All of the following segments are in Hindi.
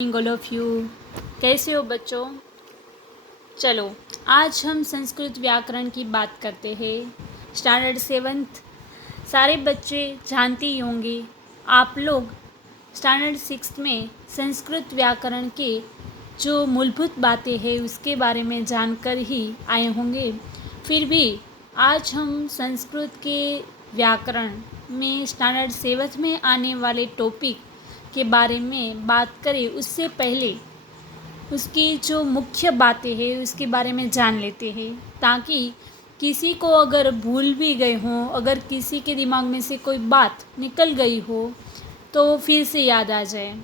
All of you. कैसे हो बच्चों? चलो आज हम संस्कृत व्याकरण की बात करते हैं। स्टैंडर्ड 7th सारे बच्चे जानते ही होंगे। आप लोग स्टैंडर्ड 6 में संस्कृत व्याकरण के जो मूलभूत बातें हैं उसके बारे में जानकर ही आए होंगे। फिर भी आज हम संस्कृत के व्याकरण में स्टैंडर्ड 7 में आने वाले टॉपिक के बारे में बात करें उससे पहले उसकी जो मुख्य बातें हैं उसके बारे में जान लेते हैं, ताकि किसी को अगर भूल भी गए हों, अगर किसी के दिमाग में से कोई बात निकल गई हो तो फिर से याद आ जाए।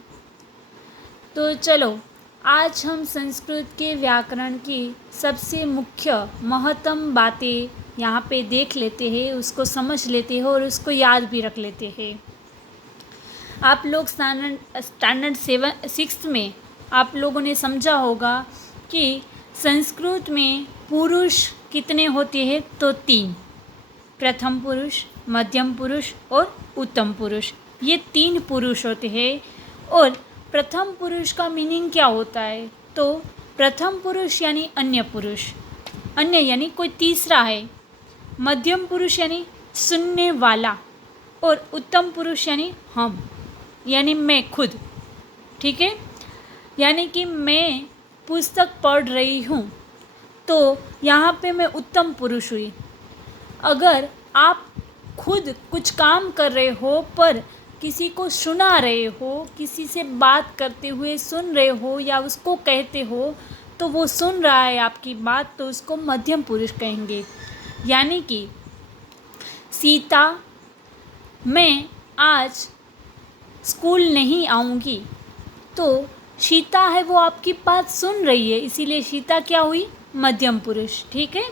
तो चलो आज हम संस्कृत के व्याकरण की सबसे मुख्य महत्तम बातें यहाँ पे देख लेते हैं, उसको समझ लेते हैं और उसको याद भी रख लेते हैं। आप लोग स्टैंडर्ड 6 में आप लोगों ने समझा होगा कि संस्कृत में पुरुष कितने होते हैं, तो 3, प्रथम पुरुष, मध्यम पुरुष और उत्तम पुरुष। ये 3 पुरुष होते हैं। और प्रथम पुरुष का मीनिंग क्या होता है, तो प्रथम पुरुष यानी अन्य पुरुष, अन्य यानी कोई तीसरा है। मध्यम पुरुष यानी सुनने वाला और उत्तम पुरुष यानी हम, यानी मैं खुद। ठीक है, यानी कि मैं पुस्तक पढ़ रही हूँ तो यहाँ पे मैं उत्तम पुरुष हुई। अगर आप खुद कुछ काम कर रहे हो पर किसी को सुना रहे हो, किसी से बात करते हुए सुन रहे हो या उसको कहते हो तो वो सुन रहा है आपकी बात, तो उसको मध्यम पुरुष कहेंगे। यानी कि सीता, मैं आज स्कूल नहीं आऊँगी, तो सीता है वो आपकी बात सुन रही है, इसीलिए सीता क्या हुई, मध्यम पुरुष। ठीक है।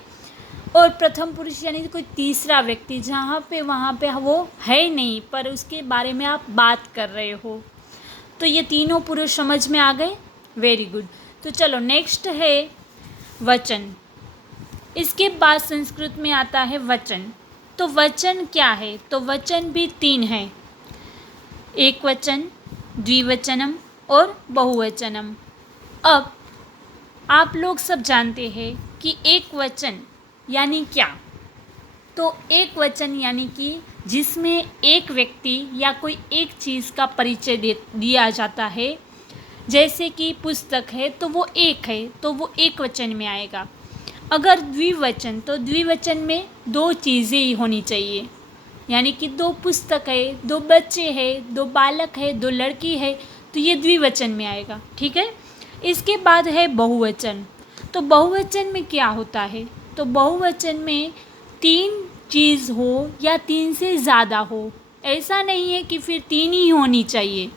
और प्रथम पुरुष यानी कोई तीसरा व्यक्ति, जहाँ पे वहाँ पे वो है नहीं पर उसके बारे में आप बात कर रहे हो। तो ये तीनों पुरुष समझ में आ गए। Very good. तो चलो नेक्स्ट है वचन। इसके बाद संस्कृत में आता है वचन। तो वचन क्या है, तो वचन भी 3 है, एक वचन, द्विवचनम और बहुवचनम। अब आप लोग सब जानते हैं कि एक वचन यानी क्या। तो एक वचन यानी कि जिसमें एक व्यक्ति या कोई एक चीज़ का परिचय दिया जाता है। जैसे कि पुस्तक है तो वो एक है, तो वो एक वचन में आएगा। अगर द्विवचन, तो द्विवचन में 2 चीज़ें ही होनी चाहिए, यानी कि 2 पुस्तक है, 2 बच्चे हैं, 2 बालक है, 2 लड़की है, तो ये द्विवचन में आएगा। ठीक है। इसके बाद है बहुवचन। तो बहुवचन में क्या होता है, तो बहुवचन में 3 चीज़ हो या 3 से ज़्यादा हो। ऐसा नहीं है कि फिर 3 ही होनी चाहिए,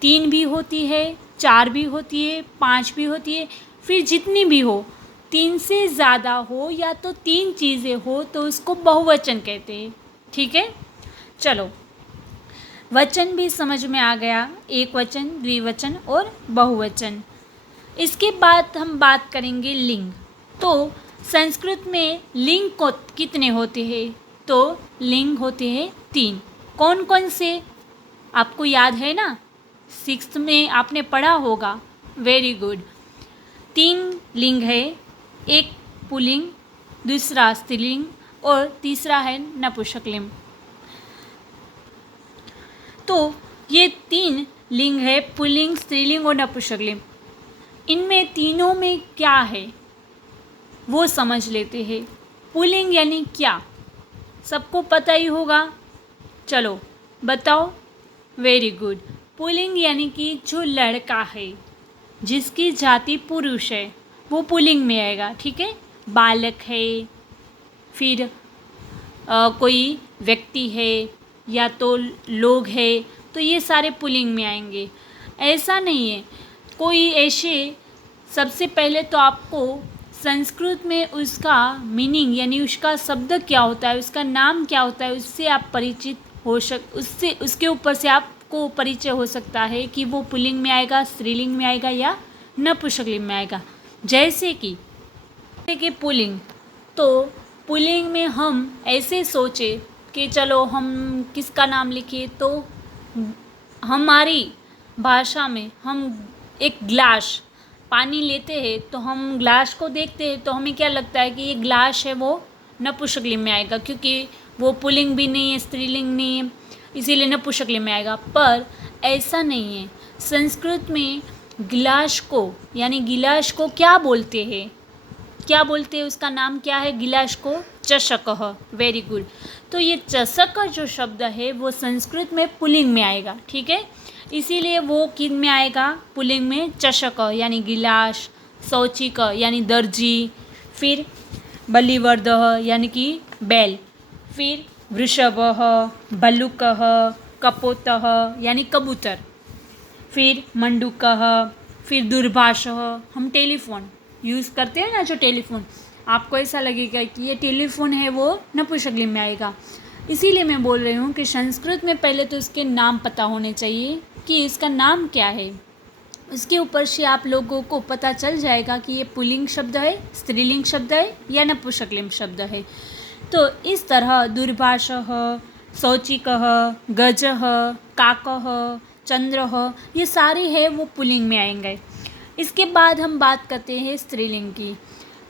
3 भी होती है, 4 भी होती है, 5 भी होती है, फिर जितनी भी हो, 3 से ज़्यादा हो या तो 3 चीज़ें हो तो उसको बहुवचन कहते हैं। ठीक है। चलो वचन भी समझ में आ गया, एक वचन, द्विवचन और बहुवचन। इसके बाद हम बात करेंगे लिंग। तो संस्कृत में लिंग को कितने होते हैं, तो लिंग होते हैं 3। कौन कौन से आपको याद है ना, 6th में आपने पढ़ा होगा। Very good. 3 लिंग है, एक पुल्लिंग, दूसरा स्त्रीलिंग और तीसरा है नपुंसकलिंग। तो ये 3 लिंग है, पुल्लिंग, स्त्रीलिंग और नपुंसकलिंग। इनमें तीनों में क्या है वो समझ लेते हैं। पुल्लिंग यानी क्या, सबको पता ही होगा। चलो बताओ। Very good. पुल्लिंग यानी कि जो लड़का है, जिसकी जाति पुरुष है, वो पुल्लिंग में आएगा। ठीक है। बालक है, फिर कोई व्यक्ति है या तो लोग है, तो ये सारे पुल्लिंग में आएंगे। ऐसा नहीं है कोई ऐसे। सबसे पहले तो आपको संस्कृत में उसका मीनिंग यानी उसका शब्द क्या होता है, उसका नाम क्या होता है, उससे आप परिचित हो उससे उसके ऊपर से आपको परिचय हो सकता है कि वो पुल्लिंग में आएगा, स्त्रीलिंग में आएगा या नपुंसकलिंग में आएगा। जैसे कि पुल्लिंग, तो पुल्लिंग में हम ऐसे सोचे कि चलो हम किसका नाम लिखिए, तो हमारी भाषा में हम एक ग्लास पानी लेते हैं तो हम ग्लास को देखते हैं तो हमें क्या लगता है कि ये ग्लास है वो नपुंसकलिंग में आएगा, क्योंकि वो पुल्लिंग भी नहीं है, स्त्रीलिंग नहीं है, इसीलिए नपुंसकलिंग में आएगा। पर ऐसा नहीं है। संस्कृत में गिलास को यानी गिलास को क्या बोलते हैं, क्या बोलते हैं, उसका नाम क्या है गिलास को? चषकः। Very good. तो ये चषक जो शब्द है वो संस्कृत में पुल्लिंग में आएगा, ठीक है। इसीलिए वो किन में आएगा? पुल्लिंग में चषक यानी गिलास, शौचिक यानी दर्जी, फिर बलिवर्दः यानी कि बैल, फिर वृषभः, भल्लुकः, कपोतः यानी कबूतर, फिर मंडूकः, फिर दूरभाषः। हम टेलीफोन यूज़ करते हैं ना, जो टेलीफोन, आपको ऐसा लगेगा कि ये टेलीफोन है वो नपुंसकलिंग में आएगा। इसीलिए मैं बोल रही हूँ कि संस्कृत में पहले तो इसके नाम पता होने चाहिए कि इसका नाम क्या है। उसके ऊपर से आप लोगों को पता चल जाएगा कि ये पुल्लिंग शब्द है, स्त्रीलिंग शब्द है या नपुंसकलिंग शब्द है। तो इस तरह दूरभाषः, शौचिकः, गजः, काकः, चंद्रः, ये सारे हैं वो पुल्लिंग में आएंगे। इसके बाद हम बात करते हैं स्त्रीलिंग की।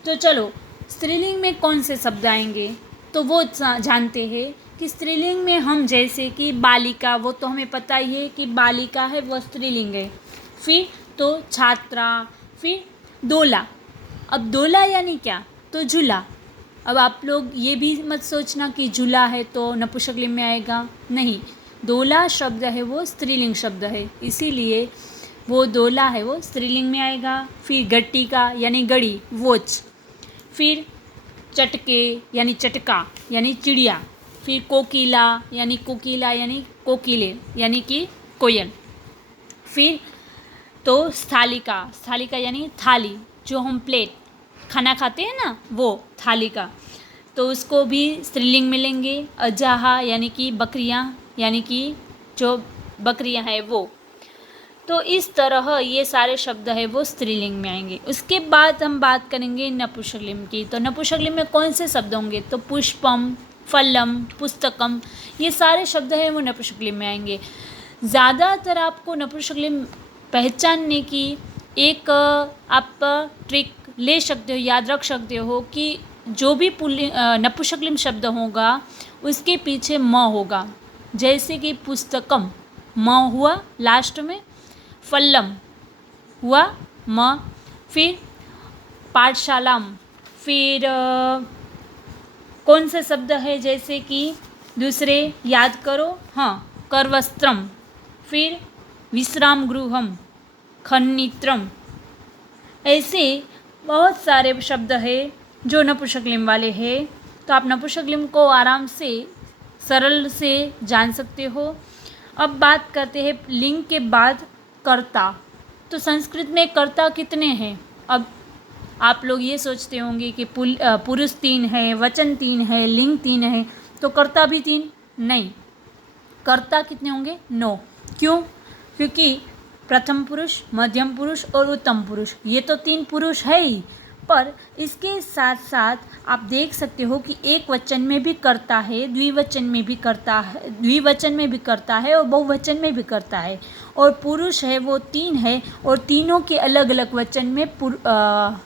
तो चलो, स्त्रीलिंग में कौन से शब्द आएंगे तो वो जानते हैं कि स्त्रीलिंग में हम जैसे कि बालिका, वो तो हमें पता ही है कि बालिका है वो स्त्रीलिंग है। फिर तो छात्रा, फिर दोला। अब दोला यानी क्या? तो झूला। अब आप लोग ये भी मत सोचना कि झूला है तो नपुंसकलिंग में आएगा, नहीं। दोला शब्द है वो स्त्रीलिंग शब्द है, इसीलिए वो दोला है वो स्त्रीलिंग में आएगा। फिर गट्टिका यानी गड़ी, वोच। फिर चटके यानी चटका यानी चिड़िया। फिर कोकिला यानी कोकिले यानी कि कोयल। फिर तो स्थालिका, स्थालिका यानी थाली, जो हम प्लेट खाना खाते हैं ना वो थालिका, तो उसको भी स्त्रीलिंग में लेंगे। अजाहा यानी कि बकरियाँ, यानी कि जो बकरियाँ हैं वो। तो इस तरह ये सारे शब्द है वो स्त्रीलिंग में आएंगे। उसके बाद हम बात करेंगे नपुंसकलिंग की। तो नपुंसकलिंग में कौन से शब्द होंगे? तो पुष्पम, फलम, पुस्तकम, ये सारे शब्द हैं वो नपुंसकलिंग में आएंगे। ज़्यादातर आपको नपुंसकलिंग पहचानने की एक आप ट्रिक ले सकते हो, याद रख सकते हो कि जो भी नपुंसकलिंग शब्द होगा उसके पीछे म होगा। जैसे कि पुस्तकम, म हुआ लास्ट में, फल्लम हुआ म, फिर पाठशालाम, फिर कौन से शब्द है जैसे कि दूसरे याद करो, हाँ, करवस्त्रम, फिर विश्राम गृहम, खन्नित्रम। ऐसे बहुत सारे शब्द है जो नपुंसकलिंग वाले हैं। तो आप नपुंसकलिंग को आराम से सरल से जान सकते हो। अब बात करते हैं लिंग के बाद कर्ता। तो संस्कृत में कर्ता कितने हैं? अब आप लोग ये सोचते होंगे कि पुरुष 3 है, वचन 3 है, लिंग 3 है, तो कर्ता भी 3? नहीं। कर्ता कितने होंगे? 9। क्यों? क्योंकि प्रथम पुरुष, मध्यम पुरुष और उत्तम पुरुष, ये तो 3 पुरुष है ही, पर इसके साथ साथ आप देख सकते हो कि एक वचन में भी कर्ता है, द्विवचन में भी कर्ता है, और बहुवचन में भी कर्ता है। और पुरुष है वो 3 है, और तीनों के अलग अलग वचन में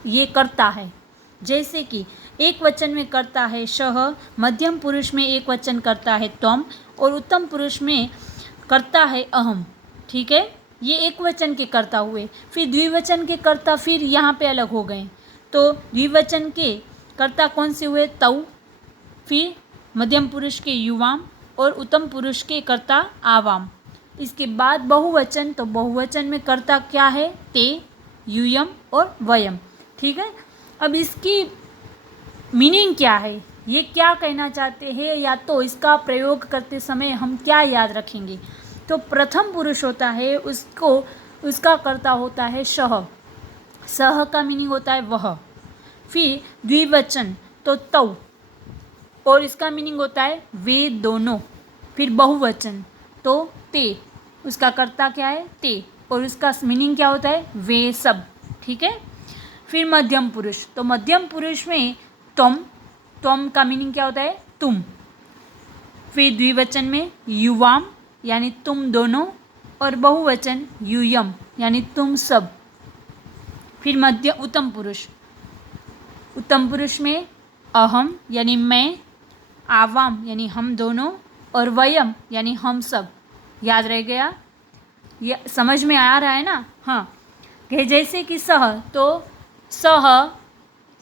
ये कर्ता है। जैसे कि एक वचन में कर्ता है शह, मध्यम पुरुष में एक वचन कर्ता है त्वम, और उत्तम पुरुष में कर्ता है अहम। ठीक है, ये एक वचन के कर्ता हुए। फिर द्विवचन के कर्ता फिर यहाँ पे अलग हो गए। तो द्विवचन के कर्ता कौन से हुए? तौ, फिर मध्यम पुरुष के युवाम, और उत्तम पुरुष के कर्ता आवाम। इसके बाद बहुवचन, तो बहुवचन में कर्ता क्या है? ते, यूयम और वयम। ठीक है, अब इसकी मीनिंग क्या है, ये क्या कहना चाहते हैं, या तो इसका प्रयोग करते समय हम क्या याद रखेंगे? तो प्रथम पुरुष होता है उसका कर्ता होता है शह, सह का मीनिंग होता है वह। फिर द्विवचन तो तौ, और इसका मीनिंग होता है वे दोनों। फिर बहुवचन तो ते, उसका कर्ता क्या है? ते, और उसका मीनिंग क्या होता है? वे सब। ठीक है, फिर मध्यम पुरुष, तो मध्यम पुरुष में त्वम का मीनिंग क्या होता है? तुम। फिर द्विवचन में युवाम यानी तुम दोनों, और बहुवचन यूयम यानी तुम सब। फिर मध्य उत्तम पुरुष, उत्तम पुरुष में अहम यानी मैं, आवाम यानी हम दोनों, और वयम यानी हम सब। याद रह गया? ये समझ में आ रहा है ना? हाँ, कि जैसे कि सह, तो सह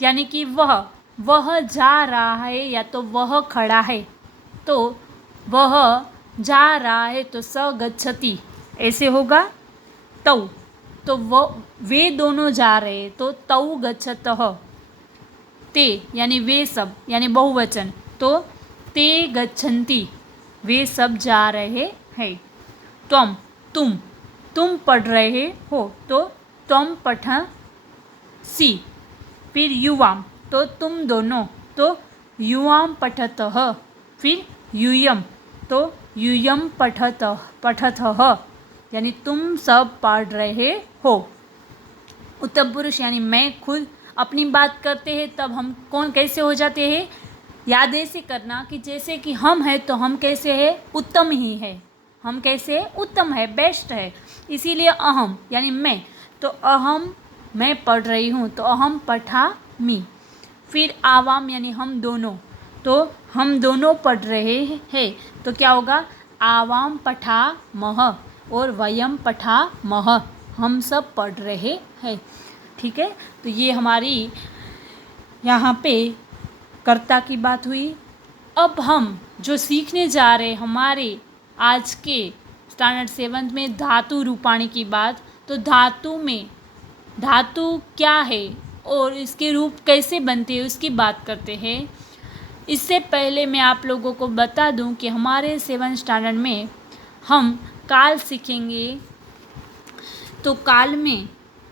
यानी कि वह जा रहा है या तो वह खड़ा है, तो वह जा रहा है तो स गच्छति ऐसे होगा। तौ, तो वे दोनों जा रहे तो तौ गच्छतः। ते यानी वे सब यानी बहुवचन, तो ते गच्छन्ति वे सब जा रहे हैं। त्वम तुम पढ़ रहे हो तो त्वम पठसि। फिर युवाम, तो तुम दोनों, तो युवाम पठतः। फिर यूयम, तो यूयम पठतः यानी तुम सब पढ़ रहे हो। उत्तम पुरुष यानी मैं खुद अपनी बात करते हैं, तब हम कौन कैसे हो जाते हैं? याद ऐसे करना कि जैसे कि हम हैं तो हम कैसे हैं? उत्तम ही है। हम कैसे हैं? उत्तम है, बेस्ट है। इसीलिए अहम यानी मैं, तो अहम मैं पढ़ रही हूँ तो अहम पठामि। फिर आवाम यानी हम दोनों, तो हम दोनों पढ़ रहे हैं तो क्या होगा? आवाम पठामः और वयम पठामः, हम सब पढ़ रहे हैं। ठीक है, तो ये हमारी यहाँ पे कर्ता की बात हुई। अब हम जो सीखने जा रहे हमारे आज के स्टैंडर्ड 7 में धातु रूपाणी की बात, तो धातु में धातु क्या है और इसके रूप कैसे बनते हैं उसकी बात करते हैं। इससे पहले मैं आप लोगों को बता दूं कि हमारे 7 स्टैंडर्ड में हम काल सीखेंगे। तो काल में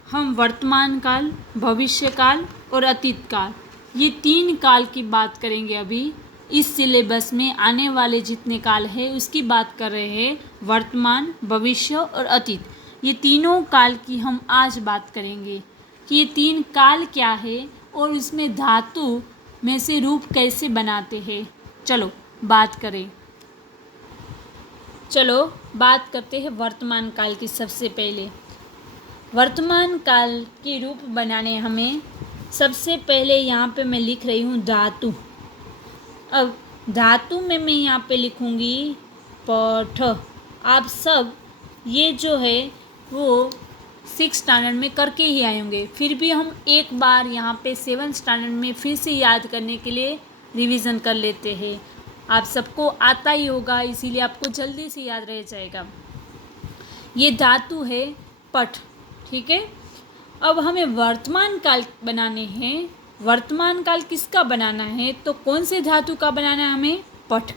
हम वर्तमान काल, भविष्य काल और अतीत काल, ये 3 काल की बात करेंगे। अभी इस सिलेबस में आने वाले जितने काल है उसकी बात कर रहे हैं, वर्तमान, भविष्य और अतीत। ये तीनों काल की हम आज बात करेंगे कि ये 3 काल क्या है और उसमें धातु में से रूप कैसे बनाते हैं। चलो बात करते हैं वर्तमान काल की। सबसे पहले वर्तमान काल के रूप बनाने हमें सबसे पहले यहाँ पे मैं लिख रही हूँ धातु। अब धातु में मैं यहाँ पे लिखूँगी पठ। आप सब ये जो है वो 6 स्टैंडर्ड में करके ही आए होंगे, फिर भी हम एक बार यहाँ पे 7 स्टैंडर्ड में फिर से याद करने के लिए रिवीजन कर लेते हैं। आप सबको आता ही होगा, इसीलिए आपको जल्दी से याद रह जाएगा। ये धातु है पठ। ठीक है, अब हमें वर्तमान काल बनाने हैं। वर्तमान काल किसका बनाना है? तो कौन से धातु का बनाना है हमें? पठ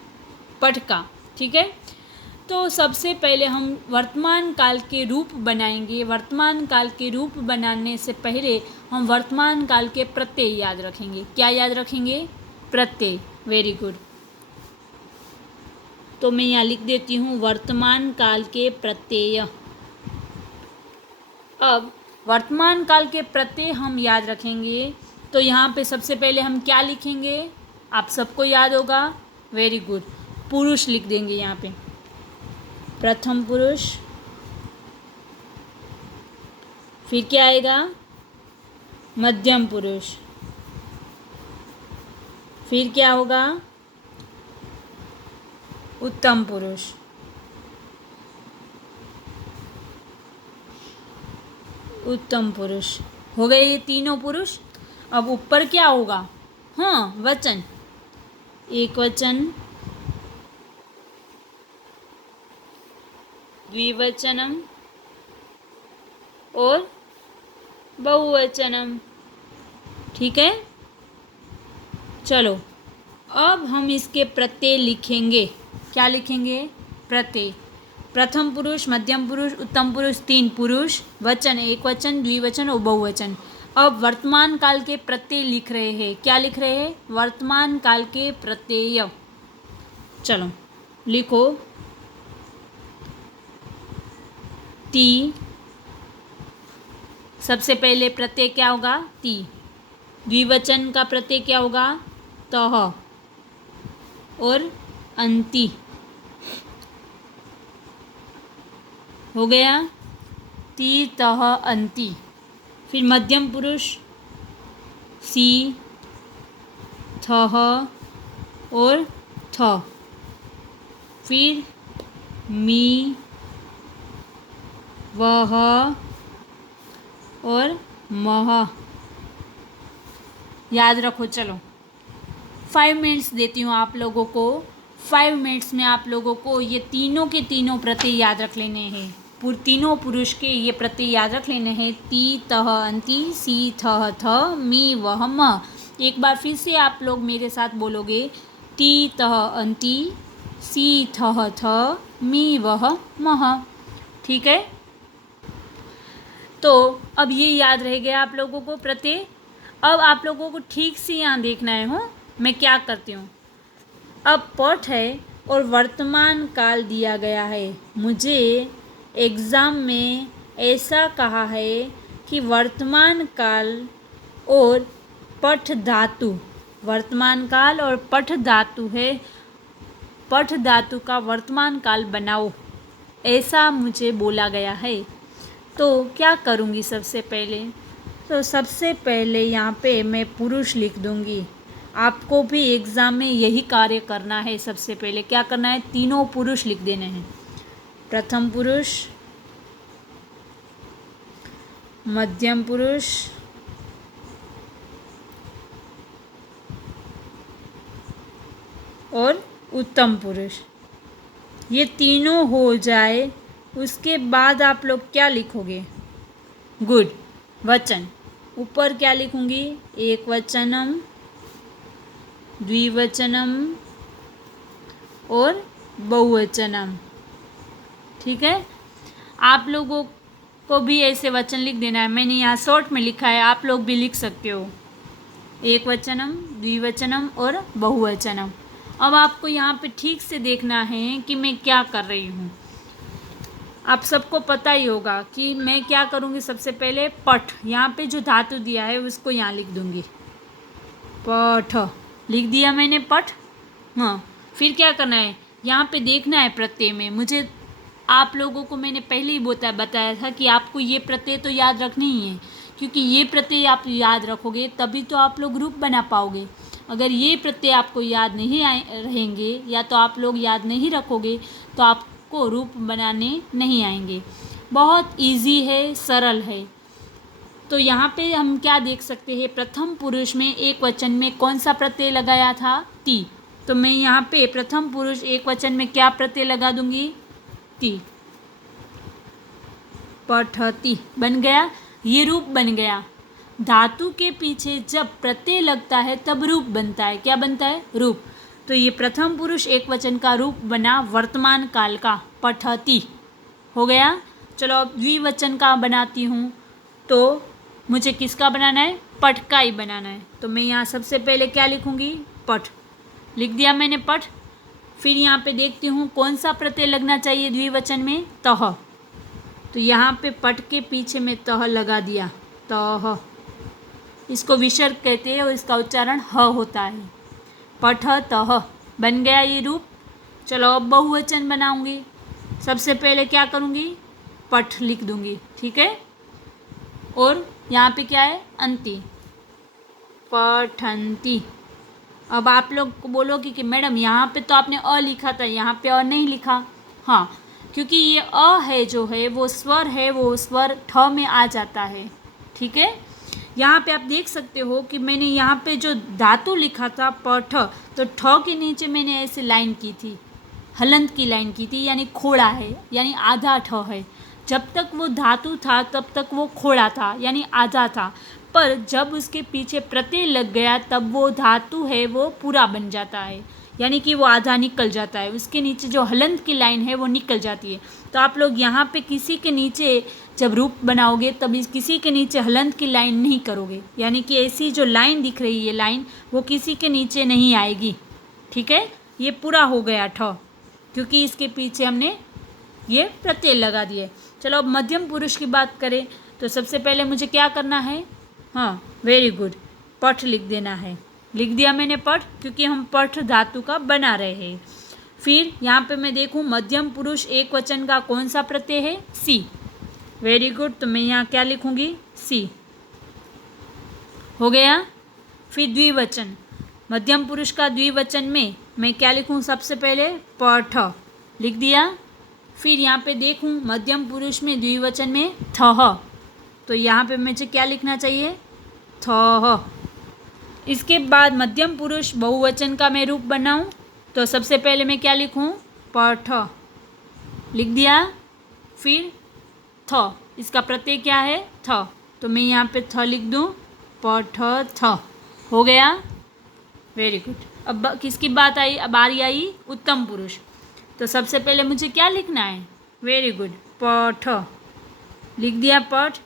का। ठीक है, तो सबसे पहले हम वर्तमान काल के रूप बनाएंगे। वर्तमान काल के रूप बनाने से पहले हम वर्तमान काल के प्रत्यय याद रखेंगे। क्या याद रखेंगे? प्रत्यय। Very good. तो मैं यहाँ लिख देती हूँ वर्तमान काल के प्रत्यय। अब वर्तमान काल के प्रत्यय हम याद रखेंगे, तो यहाँ पे सबसे पहले हम क्या लिखेंगे? आप सबको याद होगा। वेरी गुड, पुरुष लिख देंगे यहाँ पे। प्रथम पुरुष। फिर क्या आएगा? मध्यम पुरुष। फिर क्या होगा? उत्तम पुरुष। उत्तम पुरुष हो गए ये तीनों पुरुष। अब ऊपर क्या होगा? हाँ, वचन। एक वचन, द्विवचनम और बहुवचनम। ठीक है, चलो अब हम इसके प्रत्यय लिखेंगे। क्या लिखेंगे? प्रत्यय। प्रथम पुरुष, मध्यम पुरुष, उत्तम पुरुष, 3 पुरुष, वचन, एक वचन, द्विवचन और बहुवचन। अब वर्तमान काल के प्रत्यय लिख रहे हैं। क्या लिख रहे हैं? वर्तमान काल के प्रत्यय। चलो लिखो। ती। सबसे पहले प्रत्यय क्या होगा? ती। द्विवचन का प्रत्यय क्या होगा? तह और अंति। हो गया, ती तह अंती। फिर मध्यम पुरुष सी, थह और थ। फिर मी, वह और मह। याद रखो। चलो 5 मिनट्स देती हूँ आप लोगों को। 5 मिनट्स में आप लोगों को ये तीनों के तीनों प्रत्यय याद रख लेने हैं। तीनों पुरुष के ये प्रत्यय याद रख लेने हैं। ती तह अंती, सी थह थ, मी वह म। एक बार फिर से आप लोग मेरे साथ बोलोगे, ती तह अंती, सी थह थ, मी वह मह। ठीक है, तो अब ये याद रह गया आप लोगों को प्रत्यय। अब आप लोगों को ठीक से यहाँ देखना है। हो मैं क्या करती हूँ। अब पठ है और वर्तमान काल दिया गया है। मुझे एग्ज़ाम में ऐसा कहा है कि वर्तमान काल और पठ धातु, वर्तमान काल और पठ धातु है, पठ धातु का वर्तमान काल बनाओ, ऐसा मुझे बोला गया है। तो क्या करूँगी सबसे पहले, तो सबसे पहले यहाँ पे मैं पुरुष लिख दूँगी। आपको भी एग्ज़ाम में यही कार्य करना है। सबसे पहले क्या करना है, तीनों पुरुष लिख देने हैं। प्रथम पुरुष, मध्यम पुरुष और उत्तम पुरुष। ये तीनों हो जाए उसके बाद आप लोग क्या लिखोगे, गुड, वचन। ऊपर क्या लिखूंगी, एक वचनम, द्विवचनम और बहुवचनम। ठीक है, आप लोगों को भी ऐसे वचन लिख देना है। मैंने यहाँ शॉर्ट में लिखा है, आप लोग भी लिख सकते हो। एक वचनम, द्विवचनम और बहुवचनम। अब आपको यहाँ पे ठीक से देखना है कि मैं क्या कर रही हूँ। आप सबको पता ही होगा कि मैं क्या करूँगी। सबसे पहले पठ, यहाँ पे जो धातु दिया है उसको यहाँ लिख दूँगी। पठ लिख दिया मैंने, पठ। हाँ, फिर क्या करना है, यहाँ पे देखना है प्रत्यय में। मुझे आप लोगों को मैंने पहले ही बताया था कि आपको ये प्रत्यय तो याद रखनी ही है, क्योंकि ये प्रत्यय आप याद रखोगे तभी तो आप लोग रूप बना पाओगे। अगर ये प्रत्यय आपको याद नहीं रहेंगे या तो आप लोग याद नहीं रखोगे तो आपको रूप बनाने नहीं आएंगे। बहुत इजी है, सरल है। तो यहाँ पे हम क्या देख सकते हैं, प्रथम पुरुष में एक वचन में कौन सा प्रत्यय लगाया था, ती। तो मैं यहाँ पे प्रथम पुरुष एक वचन में क्या प्रत्यय लगा दूंगी, ती। पठती बन गया, ये रूप बन गया। धातु के पीछे जब प्रत्यय लगता है तब रूप बनता है। क्या बनता है, रूप। तो ये प्रथम पुरुष एक वचन का रूप बना वर्तमान काल का, पठती हो गया। चलो अब द्विवचन का बनाती हूँ। तो मुझे किसका बनाना है, पठ का ही बनाना है। तो मैं यहाँ सबसे पहले क्या लिखूँगी, पठ लिख दिया मैंने, पठ। फिर यहाँ पे देखती हूँ कौन सा प्रत्यय लगना चाहिए द्विवचन में, तह। तो यहाँ पे पठ के पीछे में तह लगा दिया, तह। इसको विसर्ग कहते हैं और इसका उच्चारण ह होता है। पठ तह बन गया ये रूप। चलो अब बहुवचन बनाऊंगी। सबसे पहले क्या करूँगी, पठ लिख दूँगी। ठीक है, और यहाँ पे क्या है, अंति, पठंती। अब आप लोग बोलोगे कि मैडम यहाँ पे तो आपने अ लिखा था, यहाँ पे अ नहीं लिखा। हाँ, क्योंकि ये अ है जो है वो स्वर है, वो स्वर ठ में आ जाता है। ठीक है, यहाँ पे आप देख सकते हो कि मैंने यहाँ पे जो धातु लिखा था पठ, तो ठ के नीचे मैंने ऐसे लाइन की थी, हलंत की लाइन की थी, यानी खोड़ा है, यानी आधा ठ है। जब तक वो धातु था तब तक वो खोड़ा था, यानी आधा था। पर जब उसके पीछे प्रत्यय लग गया तब वो धातु है वो पूरा बन जाता है, यानी कि वो आधा निकल जाता है। उसके नीचे जो हलंत की लाइन है वो निकल जाती है। तो आप लोग यहाँ पे किसी के नीचे जब रूप बनाओगे तब किसी के नीचे हलंत की लाइन नहीं करोगे, यानी कि ऐसी जो लाइन दिख रही है लाइन, वो किसी के नीचे नहीं आएगी। ठीक है, ये पूरा हो गया ठ, क्योंकि इसके पीछे हमने ये प्रत्यय लगा दिए। चलो अब मध्यम पुरुष की बात करें तो सबसे पहले मुझे क्या करना है, हाँ वेरी गुड, पठ लिख देना है। लिख दिया मैंने पठ, क्योंकि हम पठ धातु का बना रहे हैं। फिर यहाँ पे मैं देखूँ मध्यम पुरुष एक वचन का कौन सा प्रत्यय है, सी। वेरी गुड, तो मैं यहाँ क्या लिखूँगी, सी। हो गया। फिर द्विवचन, मध्यम पुरुष का द्विवचन में मैं क्या लिखूँ, सबसे पहले पठ, लिख दिया। फिर यहाँ पे देखूँ मध्यम पुरुष में द्विवचन में थह, तो यहाँ पे मुझे क्या लिखना चाहिए, थह। इसके बाद मध्यम पुरुष बहुवचन का मैं रूप बनाऊँ तो सबसे पहले मैं क्या लिखूँ, पठ, लिख दिया। फिर थ, इसका प्रत्यय क्या है, थ, तो मैं यहाँ पे थ लिख दूँ, पठ थ। हो गया। Very good. अब किसकी बात आई, अब बारी आई उत्तम पुरुष। तो सबसे पहले मुझे क्या लिखना है, वेरी गुड, पठ, लिख दिया पठ।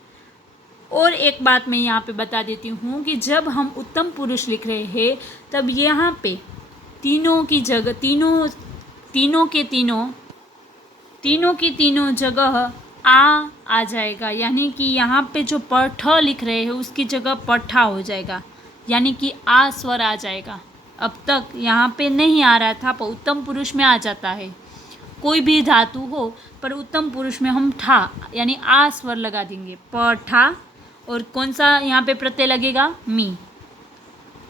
और एक बात मैं यहाँ पे बता देती हूँ कि जब हम उत्तम पुरुष लिख रहे हैं तब यहाँ पे तीनों की जगह तीनों की तीनों जगह आ जाएगा, यानी कि यहाँ पे जो पठ लिख रहे हैं उसकी जगह पठा हो जाएगा, यानी कि आ स्वर आ जाएगा। अब तक यहाँ पे नहीं आ रहा था, पर उत्तम पुरुष में आ जाता है। कोई भी धातु हो पर उत्तम पुरुष में हम ठा यानी आ स्वर लगा देंगे, पठा। और कौन सा यहाँ पे प्रत्यय लगेगा, मी,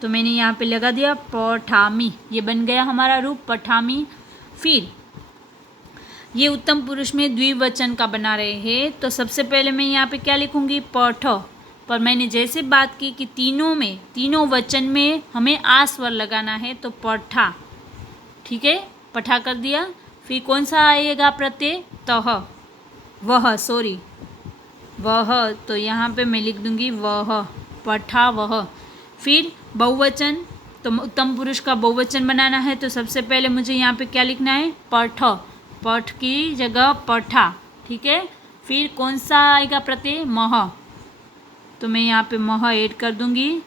तो मैंने यहाँ पे लगा दिया पठामी, ये बन गया हमारा रूप पठामी। फिर ये उत्तम पुरुष में द्विवचन का बना रहे हैं, तो सबसे पहले मैं यहाँ पे क्या लिखूँगी, पठ। पर मैंने जैसे बात की कि तीनों वचन में हमें आ स्वर लगाना है, तो पठा, ठीक है, पठा कर दिया। फिर कौन सा आएगा प्रत्यय, तह, वह, सॉरी वह, तो यहाँ पे मैं लिख दूँगी वह, पठा वह। फिर बहुवचन, तो उत्तम पुरुष का बहुवचन बनाना है, तो सबसे पहले मुझे यहाँ पे क्या लिखना है, पठ, पठ की जगह पठा, ठीक है। फिर कौन सा आएगा प्रत्यय, मह, तो मैं यहाँ पे मह ऐड कर दूँगी।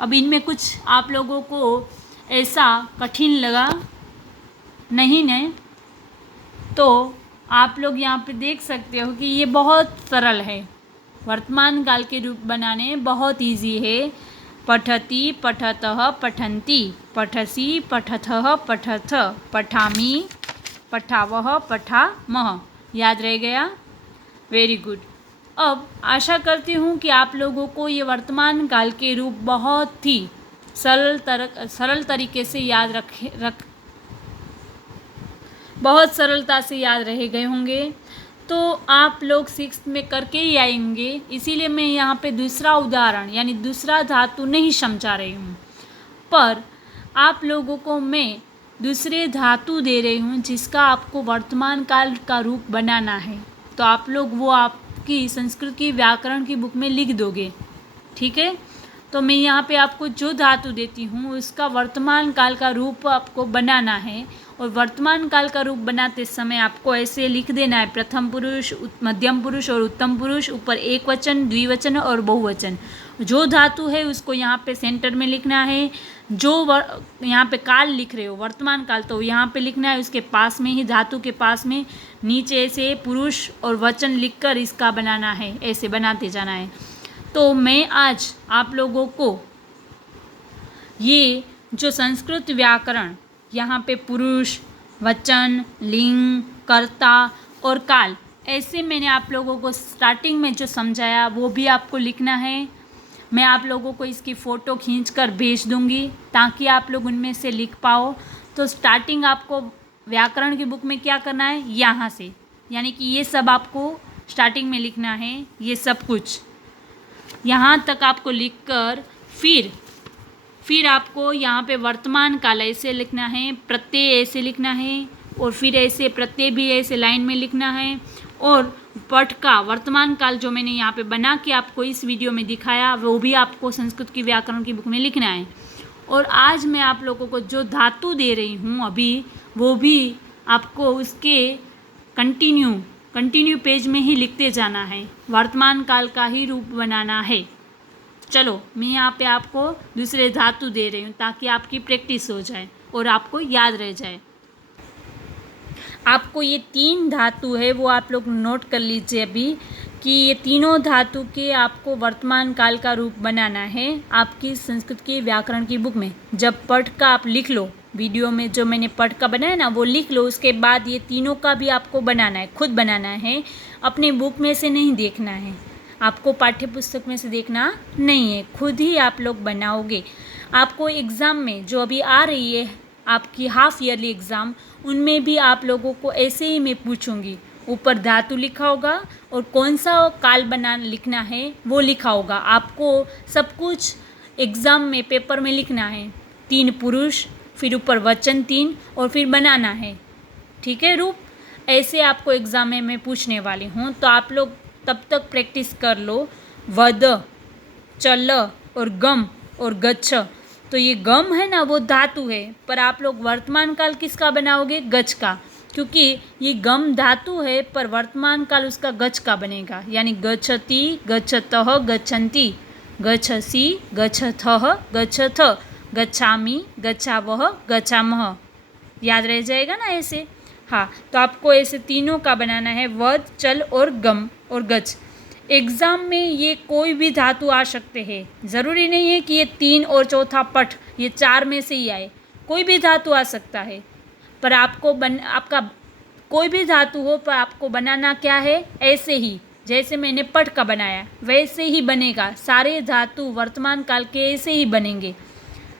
अब इनमें कुछ आप लोगों को ऐसा कठिन लगा नहीं ने, तो आप लोग यहाँ पे देख सकते हो कि ये बहुत सरल है, वर्तमान काल के रूप बनाने बहुत इजी है। पठति, पठतः, पठन्ति, पठसि, पठथः, पठथ, पठामि, पठावः, पठामः, याद रह गया, वेरी गुड। अब आशा करती हूँ कि आप लोगों को ये वर्तमान काल के रूप बहुत ही सरल तरीके से बहुत सरलता से याद रह गए होंगे। तो आप लोग 6th में करके ही आएंगे, इसीलिए मैं यहाँ पे दूसरा उदाहरण यानी दूसरा धातु नहीं समझा रही हूँ, पर आप लोगों को मैं दूसरे धातु दे रही हूँ जिसका आपको वर्तमान काल का रूप बनाना है। तो आप लोग वो आपकी संस्कृत की व्याकरण की बुक में लिख दोगे, ठीक है। तो मैं यहाँ पे आपको जो धातु देती हूँ उसका वर्तमान काल का रूप आपको बनाना है, और वर्तमान काल का रूप बनाते समय आपको ऐसे लिख देना है, प्रथम पुरुष, मध्यम पुरुष और उत्तम पुरुष, ऊपर एक वचन, द्विवचन और बहुवचन। जो धातु है उसको यहाँ पे सेंटर में लिखना है। जो यहाँ पे काल लिख रहे हो वर्तमान काल, तो यहाँ पे लिखना है उसके पास में ही, धातु के पास में नीचे ऐसे पुरुष और वचन लिखकर इसका बनाना है, ऐसे बनाते जाना है। तो मैं आज आप लोगों को ये जो संस्कृत व्याकरण, यहाँ पे पुरुष, वचन, लिंग, कर्ता और काल, ऐसे मैंने आप लोगों को स्टार्टिंग में जो समझाया वो भी आपको लिखना है। मैं आप लोगों को इसकी फ़ोटो खींचकर भेज दूँगी ताकि आप लोग उनमें से लिख पाओ। तो स्टार्टिंग आपको व्याकरण की बुक में क्या करना है, यहाँ से, यानी कि ये सब आपको स्टार्टिंग में लिखना है, ये सब कुछ यहाँ तक आपको लिखकर फिर आपको यहाँ पे वर्तमान काल ऐसे लिखना है, प्रत्यय ऐसे लिखना है, और फिर ऐसे प्रत्यय भी ऐसे लाइन में लिखना है। और पठ का वर्तमान काल जो मैंने यहाँ पे बना के आपको इस वीडियो में दिखाया वो भी आपको संस्कृत की व्याकरण की बुक में लिखना है। और आज मैं आप लोगों को जो धातु दे रही हूँ अभी, वो भी आपको उसके कंटिन्यू पेज में ही लिखते जाना है, वर्तमान काल का ही रूप बनाना है। चलो मैं यहाँ पे आपको दूसरे धातु दे रही हूँ ताकि आपकी प्रैक्टिस हो जाए और आपको याद रह जाए। आपको ये 3 धातु है वो आप लोग नोट कर लीजिए अभी, कि ये तीनों धातु के आपको वर्तमान काल का रूप बनाना है आपकी संस्कृत की व्याकरण की बुक में। जब पठ का आप लिख लो वीडियो में जो मैंने पढ़ का बनाया ना वो लिख लो। उसके बाद ये तीनों का भी आपको बनाना है, खुद बनाना है, अपने बुक में से नहीं देखना है, आपको पाठ्य पुस्तक में से देखना नहीं है, खुद ही आप लोग बनाओगे। आपको एग्ज़ाम में जो अभी आ रही है आपकी हाफ ईयरली एग्ज़ाम, उनमें भी आप लोगों को ऐसे ही मैं पूछूंगी। ऊपर धातु लिखा होगा और कौन सा काल बना लिखना है वो लिखा होगा। आपको सब कुछ एग्ज़ाम में पेपर में लिखना है, 3 पुरुष, फिर ऊपर वचन 3 और फिर बनाना है, ठीक है रूप। ऐसे आपको एग्ज़ाम में मैं पूछने वाली हूँ, तो आप लोग तब तक प्रैक्टिस कर लो। वद, चल और गम और गच्छ। तो ये गम है ना वो धातु है, पर आप लोग वर्तमान काल किसका बनाओगे? गच का, क्योंकि ये गम धातु है पर वर्तमान काल उसका गच का बनेगा। यानी गच्छति, गच्छतः, गच्छन्ति, गच्छसि, गच्छथः, गच्छथ, गच्छामि, गच्छावः, गच्छामः। याद रह जाएगा ना ऐसे। हाँ, तो आपको ऐसे तीनों का बनाना है, वद, चल और गम और गच। एग्ज़ाम में ये कोई भी धातु आ सकते हैं, ज़रूरी नहीं है कि ये 3 और चौथा पठ ये 4 में से ही आए, कोई भी धातु आ सकता है। पर आपको आपका कोई भी धातु हो पर आपको बनाना क्या है? ऐसे ही जैसे मैंने पठ का बनाया वैसे ही बनेगा। सारे धातु वर्तमान काल के ऐसे ही बनेंगे।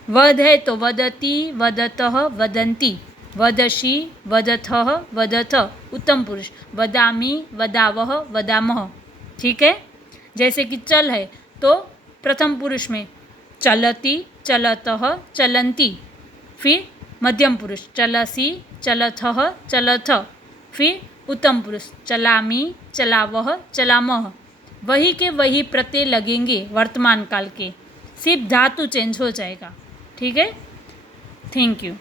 वद है तो वदति, वदतः, वदन्ति, वदसि, वदथः, वदथ, उत्तम पुरुष, वदामि, वदावः, वदामः, ठीक है। जैसे कि चल है तो प्रथम पुरुष में चलति, चलतः, चलन्ति, फिर मध्यम पुरुष चलसि, चलथः, चलथ, फिर उत्तम पुरुष चलामि, चलावः, चलामः। वही के वही प्रत्यय लगेंगे वर्तमान काल के, सिर्फ धातु चेंज हो जाएगा, ठीक है। Thank you.